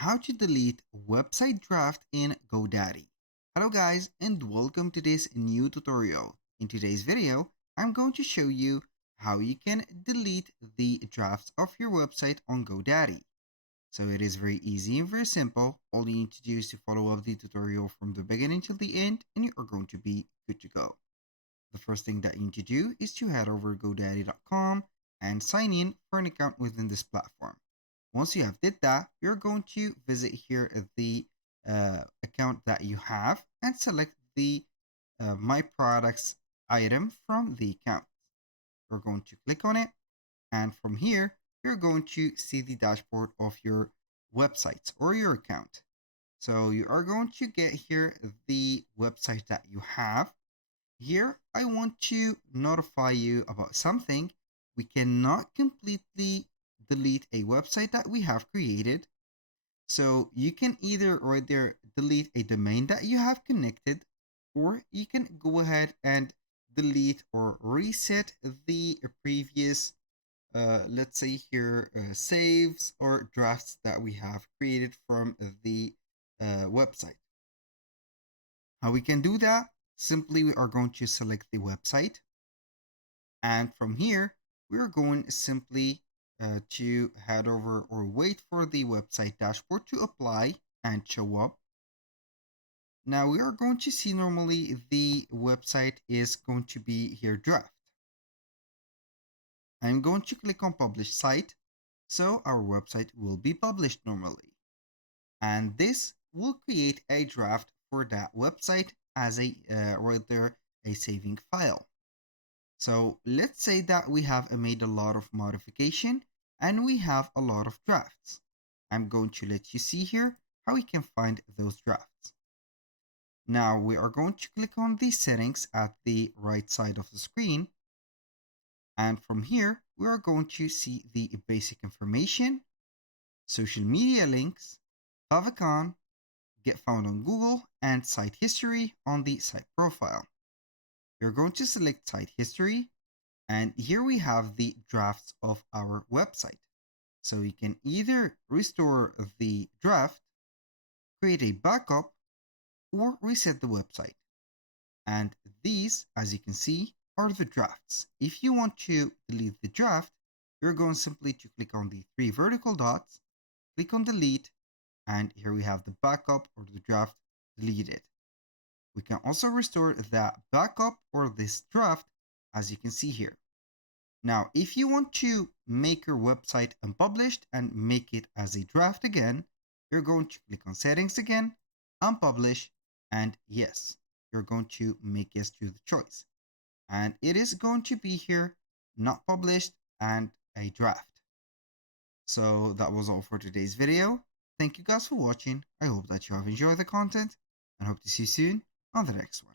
how to delete website draft in GoDaddy. Hello guys and welcome to this new tutorial. In today's video, I'm going to show you how you can delete the drafts of your website on GoDaddy. So it is very easy and very simple. All you need to do is to follow up the tutorial from the beginning till the end and you are going to be good to go. The first thing that you need to do is to head over to GoDaddy.com and sign in for an account within this platform. Once you have did that, you're going to visit here at the account that you have and select the My Products item from the account. You're going to click on it, and from here, you're going to see the dashboard of your website or your account. So you are going to get here the website that you have. Here, I want to notify you about something. We cannot completely delete a website that we have created. So you can either right there delete a domain that you have connected, or you can go ahead and delete or reset the previous, let's say here, saves or drafts that we have created from the website. How we can do that? Simply, we are going to select the website. And from here, we are going simply to head over or wait for the website dashboard to apply and show up. Now we are going to see normally the website is going to be here draft. I'm going to click on publish site. So our website will be published normally. And this will create a draft for that website as a right there, a saving file. So let's say that we have made a lot of modification and we have a lot of drafts. I'm going to let you see here how we can find those drafts. Now we are going to click on the settings at the right side of the screen. And from here, we are going to see the basic information, social media links, favicon, get found on Google, and site history on the site profile. You're going to select site history, and here we have the drafts of our website. So you can either restore the draft, create a backup, or reset the website. And these, as you can see, are the drafts. If you want to delete the draft, you're going simply to click on the three vertical dots, click on delete, and here we have the backup or the draft deleted. We can also restore that backup or this draft, as you can see here. Now, if you want to make your website unpublished and make it as a draft again, you're going to click on settings again, unpublish, and yes, you're going to make yes to the choice. And it is going to be here, not published and a draft. So that was all for today's video. Thank you guys for watching. I hope that you have enjoyed the content and hope to see you soon on the next one.